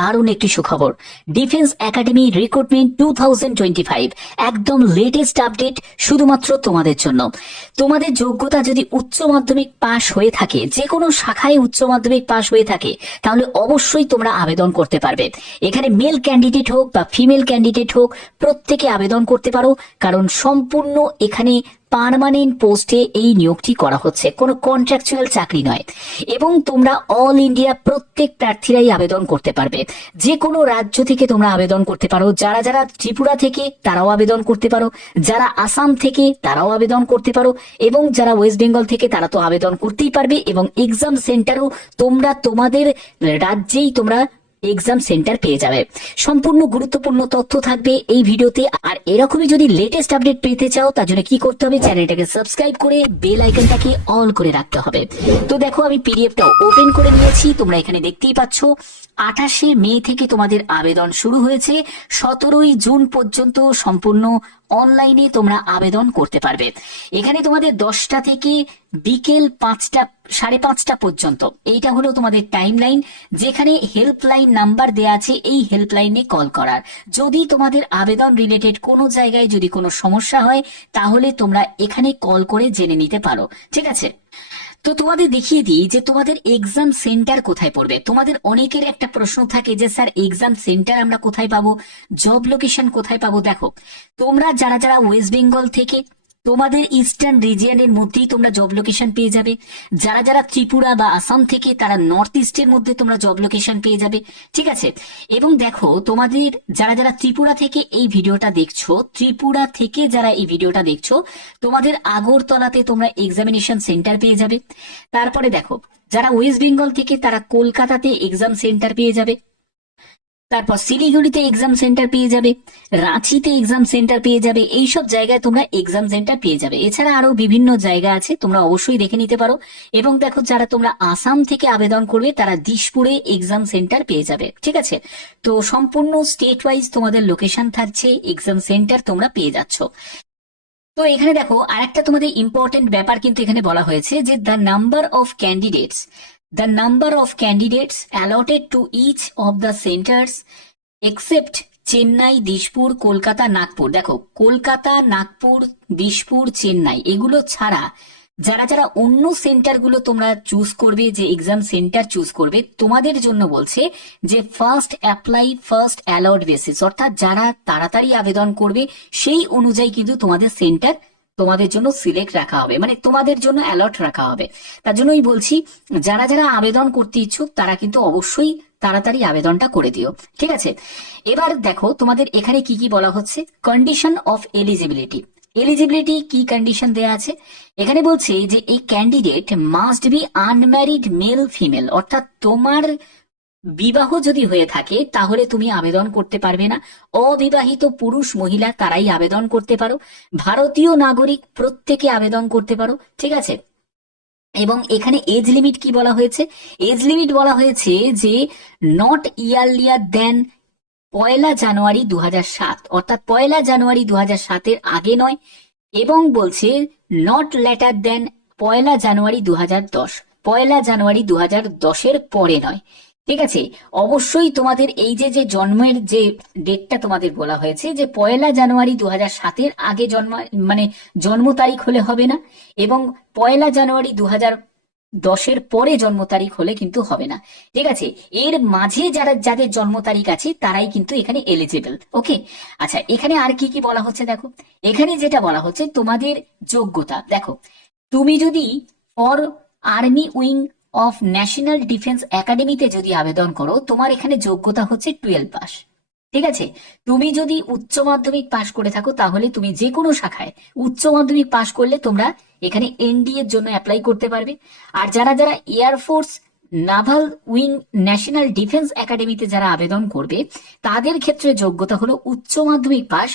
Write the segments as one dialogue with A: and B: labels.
A: দারুণ একটি সুখবর। ডিফেন্স একাডেমি রিক্রুটমেন্ট টু একদম লেটেস্ট আপডেট শুধুমাত্র তোমাদের জন্য। তোমাদের যোগ্যতা যদি উচ্চ মাধ্যমিক পাশ হয়ে থাকে যে কোনো শাখায় উচ্চ মাধ্যমিক পাশ হয়ে থাকে, তাহলে অবশ্যই তোমরা আবেদন করতে পারবে। এখানে মেল ক্যান্ডিডেট হোক বা ফিমেল ক্যান্ডিডেট হোক, প্রত্যেকে আবেদন করতে পারো, কারণ সম্পূর্ণ এখানে পার্মানেন্ট পোস্টে এই নিয়োগটি করা হচ্ছে। কোনো কন্ট্রাকচুয়াল চাকরি নয়। এবং তোমরা অল ইন্ডিয়া প্রত্যেক প্রার্থীরাই আবেদন করতে পারবে। যে কোনো রাজ্য থেকে তোমরা আবেদন করতে পারো। যারা যারা ত্রিপুরা থেকে, তারাও আবেদন করতে পারো। যারা আসাম থেকে, তারাও আবেদন করতে পারো। এবং যারা ওয়েস্ট বেঙ্গল থেকে, তারা তো আবেদন করতেই পারবে। এবং এক্সাম সেন্টারও তোমরা তোমাদের রাজ্যেই তোমরা এক্সাম সেন্টার পেয়ে যাবে। সম্পূর্ণ গুরুত্বপূর্ণ তথ্য থাকবে এই ভিডিওতে। আর এরকমই যদি লেটেস্ট আপডেট পেতে চাও, তার জন্য কি করতে হবে চ্যানেলটাকে সাবস্ক্রাইব করে বেল আইকনটাকে অল করে রাখতে হবে। তো দেখো, আমি পিডিএফটা ওপেন করে নিয়েছি, তোমরা এখানে দেখতেই পাচ্ছ। আঠাশে মে থেকে তোমাদের আবেদন শুরু হয়েছে। সতেরোই জুন পর্যন্ত সম্পূর্ণ অনলাইনে তোমরা আবেদন করতে পারবে। এখানে তোমাদের দশটা থেকে বিকেল পাঁচটা, সাড়ে পাঁচটা পর্যন্ত। এইটা হলো তোমাদের টাইম লাইন যেখানে হেল্পলাইন নাম্বার দেয়া আছে এই হেল্পলাইনে কল করার। যদি তোমাদের আবেদন রিলেটেড কোনো জায়গায় যদি কোনো সমস্যা হয়, তাহলে তোমরা এখানে কল করে জেনে নিতে পারো। ঠিক আছে? তো তোমাদের দেখিয়ে দিই যে তোমাদের এক্সাম সেন্টার কোথায় পড়বে। তোমাদের অনেকের একটা প্রশ্ন থাকে যে, স্যার এক্সাম সেন্টার আমরা কোথায় পাবো? জব লোকেশন কোথায় পাবো? দেখো, তোমরা যারা যারা ওয়েস্ট বেঙ্গল থেকে তোমাদের ইস্টার্ন রিজিয়নের মধ্যেই তোমরা জব লোকেশন পেয়ে যাবে। যারা যারা ত্রিপুরা বা আসাম থেকে, তারা নর্থ ইস্টের মধ্যে তোমরা জব লোকেশন পেয়ে যাবে। ঠিক আছে? এবং দেখো, তোমাদের যারা যারা ত্রিপুরা থেকে এই ভিডিওটা দেখছ, ত্রিপুরা থেকে যারা এই ভিডিওটা দেখছ, তোমাদের আগরতলাতে তোমরা এক্সামিনেশন সেন্টার পেয়ে যাবে। তারপরে দেখো, যারা ওয়েস্ট বেঙ্গল থেকে, তারা কলকাতাতে এক্সাম সেন্টার পেয়ে যাবে। তারপর শিলিগুড়িতে এক্সাম সেন্টার পেয়ে যাবে, রাঁচিতে এক্সাম সেন্টার পেয়ে যাবে, এইসব জায়গায় তোমরা এক্সাম সেন্টার পেয়ে যাবে। এছাড়া আরও বিভিন্ন জায়গা আছে, তোমরা অবশ্যই দেখে নিতে পারো। এবং দেখো, যারা তোমরা আসাম থেকে আবেদন করবে, তারা দিশপুরে এক্সাম সেন্টার পেয়ে যাবে, ঠিক আছে? তো সম্পূর্ণ স্টেট ওয়াইজ তোমাদের লোকেশন থাকছে এক্সাম সেন্টার তোমরা পেয়ে যাচ্ছ। তো এখানে দেখো, আরেকটা তোমাদের ইম্পর্টেন্ট ব্যাপার কিন্তু এখানে বলা হয়েছে যে the number of candidates the number of candidates allotted to each of the centres except Chennai Dispur Kolkata Nagpur দেখো কলকাতা নাগপুর দিশপুর চেন্নাই এগুলো ছাড়া যারা যারা অন্য সেন্টারগুলো তোমরা চুজ করবে, যে এক্সাম সেন্টার চুজ করবে, তোমাদের জন্য বলছে যে first apply first allowed basis অর্থাৎ যারা তাড়াতাড়ি আবেদন করবে, সেই অনুযায়ী কিন্তু তোমাদের সেন্টার তোমাদের জন্য সিলেক্ট রাখা হবে মানে তোমাদের জন্য অ্যালার্ট রাখা হবে। তার জন্যই বলছি, যারা যারা আবেদন করতে ইচ্ছুক, তারা কিন্তু অবশ্যই তাড়াতাড়ি আবেদনটা করে দিও, ঠিক আছে? এবার দেখো, তোমাদের এখানে কি কি বলা হচ্ছে? কন্ডিশন অফ এলিজিবিলিটি এলিজিবিলিটি কি কন্ডিশন দেয়া আছে? এখানে বলছে যে, এই candidate must be unmarried male female অর্থাৎ তোমার বিবাহ যদি হয়ে থাকে, তাহলে তুমি আবেদন করতে পারবে না। অবিবাহিত পুরুষ মহিলা তারাই আবেদন করতে পারো। ভারতীয় নাগরিক প্রত্যেকে আবেদন করতে পারো, ঠিক আছে? এবং এখানে এজ লিমিট কি বলা হয়েছে? এজ লিমিট বলা হয়েছে যে নট ইয়ারলিয়ার দেন পয়লা জানুয়ারি দু হাজার সাত। অর্থাৎ পয়লা জানুয়ারি দু সাতের আগে নয়, এবং বলছে নট লেটার দেন পয়লা জানুয়ারি দু হাজার দশ। পয়লা জানুয়ারি দু হাজার দশের পরে নয়। ঠিক আছে? অবশ্যই তোমাদের এই যে যে জন্মের যে ডেটটা তোমাদের বলা হয়েছে, যে পয়লা জানুয়ারি দু হাজার সাতের আগে জন্ম মানে জন্ম তারিখ হলে হবে না এবং পয়লা জানুয়ারি দু হাজার দশের পরে জন্ম তারিখ হলে কিন্তু হবে না। ঠিক আছে? এর মাঝে যারা, যাদের জন্ম তারিখ আছে, তারাই কিন্তু এখানে এলিজিবল ওকে আচ্ছা এখানে আর কি কি বলা হচ্ছে দেখো? এখানে যেটা বলা হচ্ছে, তোমাদের যোগ্যতা। দেখো, তুমি যদি for army wing of national defence একাডেমিতে যদি আবেদন করো, তোমার এখানে যোগ্যতা হচ্ছে টুয়েলভ পাস। ঠিক আছে? তুমি যদি উচ্চ মাধ্যমিক পাশ করে থাকো, তাহলে তুমি যে কোনো শাখায় উচ্চ মাধ্যমিক পাশ করলে তোমরা এখানে এনডি এর জন্য অ্যাপ্লাই করতে পারবে। আর যারা যারা air force naval wing national defence একাডেমিতে যারা আবেদন করবে, তাদের ক্ষেত্রে যোগ্যতা হলো উচ্চ মাধ্যমিক পাশ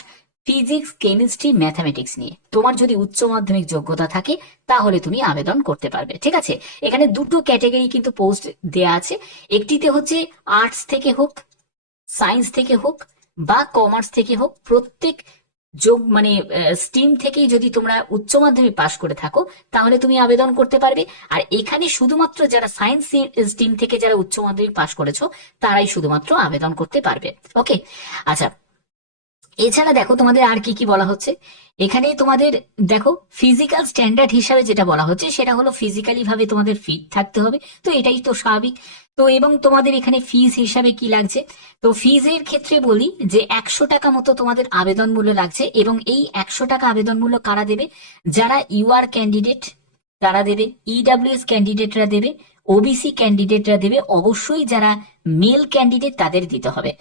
A: ফিজিক্স, কেমিস্ট্রি, ম্যাথামেটিক্স নিয়ে। তোমার যদি উচ্চ মাধ্যমিক যোগ্যতা থাকে, তাহলে তুমি আবেদন করতে পারবে, ঠিক আছে? এখানে দুটো ক্যাটাগরি কিন্তু পোস্ট দেয়া আছে। একটিতে হচ্ছে আর্টস থেকে হোক, সায়েন্স থেকে হোক, বা কমার্স থেকে হোক, প্রত্যেক যোগ মানে স্টিম থেকেই যদি তোমরা উচ্চ মাধ্যমিক পাশ করে থাকো, তাহলে তুমি আবেদন করতে পারবে। আর এখানে শুধুমাত্র যারা সায়েন্স স্ট্রিম থেকে যারা উচ্চ মাধ্যমিক পাশ করেছ, তারাই শুধুমাত্র আবেদন করতে পারবে, ওকে? আচ্ছা এছাড়া দেখো তোমাদের আর কি কি বলা হচ্ছে? এখানে তোমাদের, দেখো ফিজিক্যাল স্ট্যান্ডার্ড হিসাবে যেটা বলা হচ্ছে, সেটা হলো ফিজিক্যালি ভাবে তোমাদের ফিট থাকতে হবে। তো এটাই তো স্বাভাবিক। তো এবং তোমাদের এখানে ফিজ হিসাবে কি লাগছে? তো ফিজের ক্ষেত্রে বলি যে একশো টাকা মতো তোমাদের আবেদন মূল্য লাগছে এবং এই একশো টাকা আবেদন মূল্য কারা দেবে? যারা ইউআর ক্যান্ডিডেট তারা দেবে। ইডাব্লিউএস ক্যান্ডিডেটরা দেবে। ওবিসি ক্যান্ডিডেটরা দেবে। অবশ্যই যারা মেল ক্যান্ডিডেট তাদের দিতে হবে।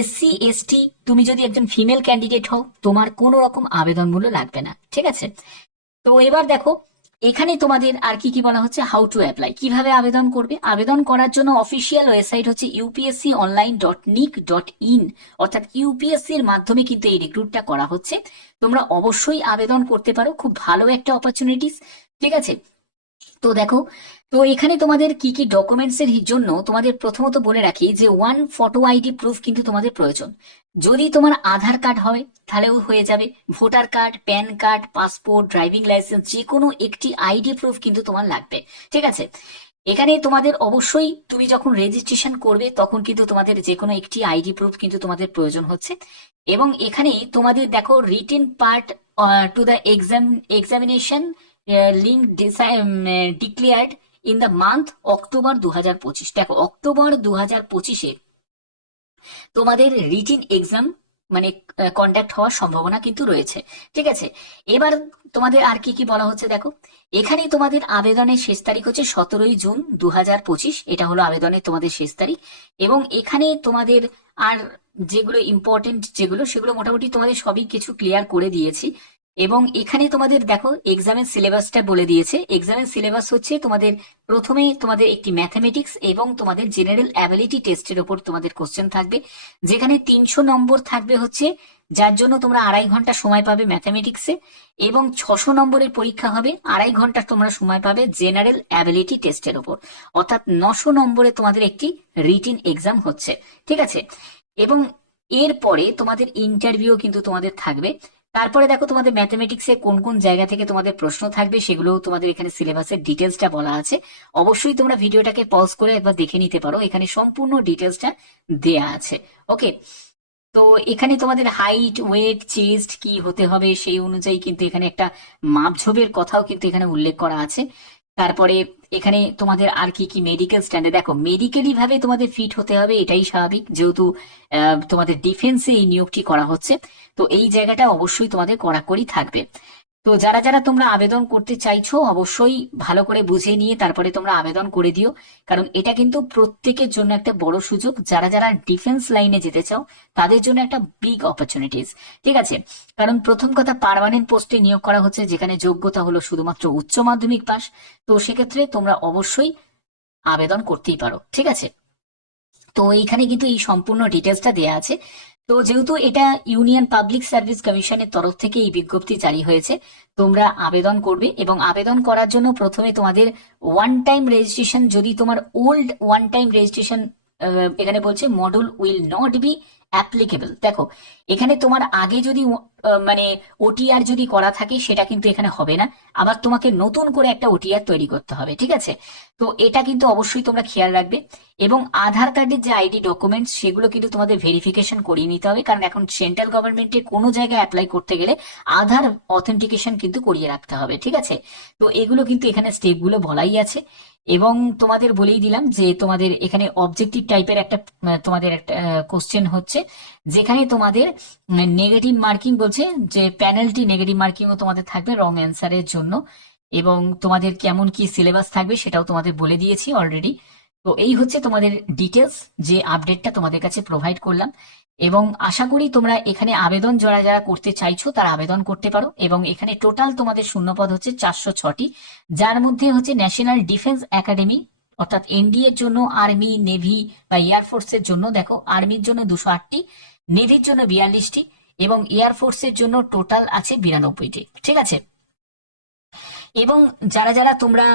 A: এসসি এসটি তুমি যদি একজন ফিমেল ক্যান্ডিডেট হও, তোমার কোনো রকম আবেদন মূল্য লাগবে না, ঠিক আছে? তো এবার দেখো এখানে তোমাদের আর কি কি বলা হচ্ছে হাউ টু অ্যাপ্লাই কীভাবে আবেদন করবে? আবেদন করার জন্য অফিসিয়াল ওয়েবসাইট হচ্ছে UPSC online dot nic dot in অর্থাৎ ইউপিএসসি এর মাধ্যমে কিন্তু এই রিক্রুটটা করা হচ্ছে। তোমরা অবশ্যই আবেদন করতে পারো, খুব ভালো একটা অপরচুনিটিস ঠিক আছে? তো দেখো, তো এখানে তোমাদের কি কি ডকুমেন্টস এর জন্য তোমাদের প্রথমত বলে রাখি যে ওয়ান ফটো আইডি প্রুফ কিন্তু তোমাদের প্রয়োজন। যদি তোমার আধার কার্ড হয়, তাহলেও হয়ে যাবে। Voter card, pan card, passport, driving licence যে কোনো একটি আইডি প্রুফ কিন্তু তোমার লাগবে। ঠিক আছে? এখানে তোমাদের অবশ্যই তুমি যখন রেজিস্ট্রেশন করবে, তখন কিন্তু তোমাদের যে কোনো একটি আইডি প্রুফ কিন্তু তোমাদের প্রয়োজন হচ্ছে। এবং এখানে তোমাদের দেখো written part two the exam examination link declared in the month October দু হাজার পঁচিশ। দেখো অক্টোবর দু হাজার পঁচিশে তোমাদের রিটিন এক্সাম মানে কন্ডাক্ট হওয়ার সম্ভাবনা কিন্তু রয়েছে। ঠিক আছে? এবার তোমাদের আর কি কি বলা হচ্ছে দেখো? এখানে তোমাদের আবেদনের শেষ তারিখ হচ্ছে সতেরোই জুন দু হাজার পঁচিশ। এটা হলো আবেদনের তোমাদের শেষ তারিখ। এবং এখানে তোমাদের আর যেগুলো ইম্পর্টেন্ট যেগুলো, সেগুলো মোটামুটি তোমাদের সবই কিছু ক্লিয়ার করে দিয়েছি। এবং এখানে তোমাদের, দেখো এক্সামের সিলেবাসটা বলে দিয়েছে। এক্সামের সিলেবাস হচ্ছে তোমাদের প্রথমেই তোমাদের একটি ম্যাথামেটিক্স এবং তোমাদের জেনারেল অ্যাবিলিটি টেস্টের ওপর তোমাদের কোশ্চেন থাকবে। যেখানে তিনশো নম্বর থাকবে হচ্ছে, যার জন্য তোমরা আড়াই ঘণ্টা সময় পাবে ম্যাথামেটিক্সে এবং ছশো নম্বরের পরীক্ষা হবে, আড়াই ঘণ্টা তোমরা সময় পাবে জেনারেল অ্যাবিলিটি টেস্টের ওপর। অর্থাৎ নশো নম্বরে তোমাদের একটি রিটিন এক্সাম হচ্ছে। ঠিক আছে? এবং এরপরে তোমাদের ইন্টারভিউ কিন্তু তোমাদের থাকবে। তারপরে দেখো তোমাদের ম্যাথমেটিক্সে কোন কোন জায়গা থেকে তোমাদের প্রশ্ন থাকবে সেগুলো তোমাদের এখানে সিলেবাসের ডিটেলসটা বলা আছে। অবশ্যই তোমরা ভিডিওটাকে পজ করে একবার দেখে নিতে পারো। এখানে সম্পূর্ণ ডিটেলসটা দেয়া আছে। ওকে তো এখানে তোমাদের হাইট ওয়েট চেস্ট কি হতে হবে সেই অনুযায়ী কিন্তু এখানে একটা মাপঝোপের কথাও কিন্তু এখানে উল্লেখ করা আছে। তারপরে এখানে তোমাদের আর কি কি মেডিকেল স্ট্যান্ডে দেখো মেডিকেলি ভাবে তোমাদের ফিট হতে হবে, এটাই স্বাভাবিক। যেহেতু তোমাদের ডিফেন্সে এই নিয়োগটি করা হচ্ছে, তো এই জায়গাটা অবশ্যই তোমাদের কড়াকড়ি থাকবে। তো যারা যারা তোমরা আবেদন করতে চাইছো, অবশ্যই ভালো করে বুঝে নিয়ে তারপরে তোমরা আবেদন করে দিও। কারণ এটা কিন্তু প্রত্যেকের জন্য একটা বড় সুযোগ। যারা যারা ডিফেন্স লাইনে যেতে চাও, তাদের জন্য একটা বিগ অপরচুনিটিস ঠিক আছে? কারণ প্রথম কথা পারমানেন্ট পোস্টে নিয়োগ করা হচ্ছে, যেখানে যোগ্যতা হলো শুধুমাত্র উচ্চ মাধ্যমিক পাস তো সেক্ষেত্রে তোমরা অবশ্যই আবেদন করতেই পারো। ঠিক আছে? তো এইখানে কিন্তু এই সম্পূর্ণ ডিটেলসটা দেয়া আছে। তো যেহেতু এটা ইউনিয়ন পাবলিক সার্ভিস কমিশনের তরফ থেকে এই বিজ্ঞপ্তি জারি হয়েছে, তোমরা আবেদন করবে এবং আবেদন করার জন্য প্রথমে তোমাদের ওয়ান টাইম রেজিস্ট্রেশন যদি তোমার ওল্ড ওয়ান টাইম রেজিস্ট্রেশন এখানে বলছে module will not be applicable দেখো, এখানে তোমার আগে যদি মানে ওটিআর যদি করা থাকে, সেটা কিন্তু এখানে হবে না। আবার তোমাকে নতুন করে একটা ওটিআর তৈরি করতে হবে, ঠিক আছে? তো এটা কিন্তু অবশ্যই তোমরা খেয়াল রাখবে। এবং আধার কার্ডের যে আইডি ডকুমেন্টস সেগুলো কিন্তু তোমাদের ভেরিফিকেশন করিয়ে নিতে হবে। কারণ এখন সেন্ট্রাল গভর্নমেন্টের কোনো জায়গায় অ্যাপ্লাই করতে গেলে আধার অথেন্টিকেশন কিন্তু করিয়ে রাখতে হবে, ঠিক আছে? তো এগুলো কিন্তু এখানে স্টেপগুলো বলাই আছে। এবং তোমাদের বলেই দিলাম যে তোমাদের এখানে অবজেক্টিভ টাইপের একটা তোমাদের একটা কোশ্চেন হচ্ছে, যেখানে তোমাদের নেগেটিভ মার্কিং বলছে যে প্যানেলটি নেগেটিভ মার্কিংও তোমাদের থাকবে রং অ্যান্সারের জন্য এবং তোমাদের কেমন কি সিলেবাস থাকবে সেটাও তোমাদের বলে দিয়েছি অলরেডি তো এই হচ্ছে তোমাদের ডিটেলস যে আপডেটটা তোমাদের কাছে প্রোভাইড করলাম এবং আশা করি তোমরা এখানে আবেদন যারা যারা করতে চাইছো তারা আবেদন করতে পারো এবং এখানে টোটাল তোমাদের শূন্যপদ হচ্ছে চারশো ছটি, যার মধ্যে হচ্ছে ন্যাশনাল ডিফেন্স একাডেমি অর্থাৎ এনডিএ এর জন্য আর্মি নেভি বা এয়ারফোর্সের জন্য, দেখো আর্মির জন্য দুশো আটটি নেভির জন্য বিয়াল্লিশটি এবং এয়ারফোর্সের জন্য টোটাল আছে বিরানব্বইটি, ঠিক আছে? এবং যারা যারা তোমরা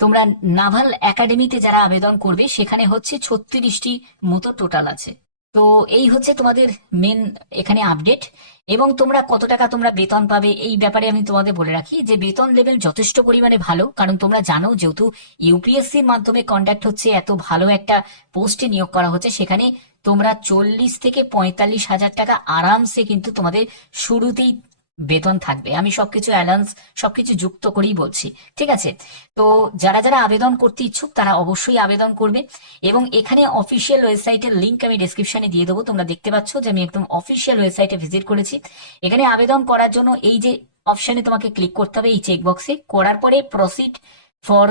A: তোমরা নাভাল একাডেমিতে যারা আবেদন করবে, সেখানে হচ্ছে ছত্রিশটি মতো টোটাল আছে। তো এই হচ্ছে তোমাদের মেন এখানে আপডেট এবং তোমরা কত টাকা তোমরা বেতন পাবে, এই ব্যাপারে আমি তোমাদের বলে রাখি যে, বেতন লেভেল যথেষ্ট পরিমাণে ভালো, কারণ তোমরা জানো যেহেতু ইউপিএসসির মাধ্যমে কন্ডাক্ট হচ্ছে, এত ভালো একটা পোস্টে নিয়োগ করা হচ্ছে, সেখানে তোমরা চল্লিশ থেকে পঁয়তাল্লিশ হাজার টাকা আরামসে কিন্তু তোমাদের শুরুতেই বেতন থাকবে। আমি সবকিছু অ্যালাউন্স সবকিছু যুক্ত করেই বলছি, ঠিক আছে? তো যারা যারা আবেদন করতে ইচ্ছুক, তারা অবশ্যই আবেদন করবে এবং এখানে অফিসিয়াল ওয়েবসাইটের লিঙ্ক আমি ডেসক্রিপশনে দিয়ে দেবো। তোমরা দেখতে পাচ্ছ যে আমি একদম অফিসিয়াল ওয়েবসাইটে ভিজিট করেছি। এখানে আবেদন করার জন্য এই যে অপশানে তোমাকে ক্লিক করতে হবে এই চেকবক্সে করার পরে প্রসিড ফর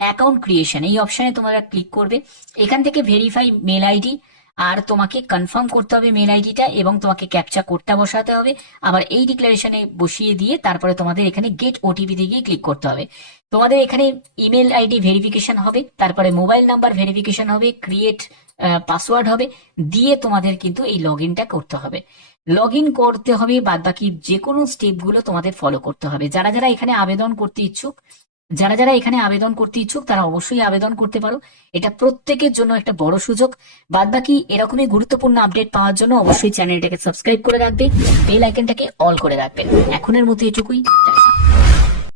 A: অ্যাকাউন্ট ক্রিয়েশন এই অপশানে তোমরা ক্লিক করবে। এখান থেকে ভেরিফাই মেল আইডি আর তোমাকে কনফার্ম করতে হবে মেল আইডিটা এবং তোমাকে ক্যাপচা কোডটা বসাতে হবে। আবার এই ডিক্লারেশনে বসিয়ে দিয়ে তারপরে তোমাদের এখানে গেট ওটিপি দিয়ে গিয়ে ক্লিক করতে হবে। তোমাদের এখানে ইমেল আইডি ভেরিফিকেশন হবে, তারপরে মোবাইল নাম্বার ভেরিফিকেশন হবে ক্রিয়েট পাসওয়ার্ড হবে, দিয়ে তোমাদের কিন্তু এই লগ ইনটা করতে হবে। লগ ইন করতে হবে বাদ বাকি যে কোনো স্টেপগুলো তোমাদের ফলো করতে হবে। যারা যারা এখানে আবেদন করতে ইচ্ছুক যারা যারা এখানে আবেদন করতে ইচ্ছুক, তারা অবশ্যই আবেদন করতে পারো। এটা প্রত্যেকের জন্য একটা বড় সুযোগ। বাদ বাকি এরকমই গুরুত্বপূর্ণ আপডেট পাওয়ার জন্য অবশ্যই চ্যানেলটাকে সাবস্ক্রাইব করে রাখবে, বেল আইকনটাকে অল করে রাখবেন এখনের মতো এটুকুই।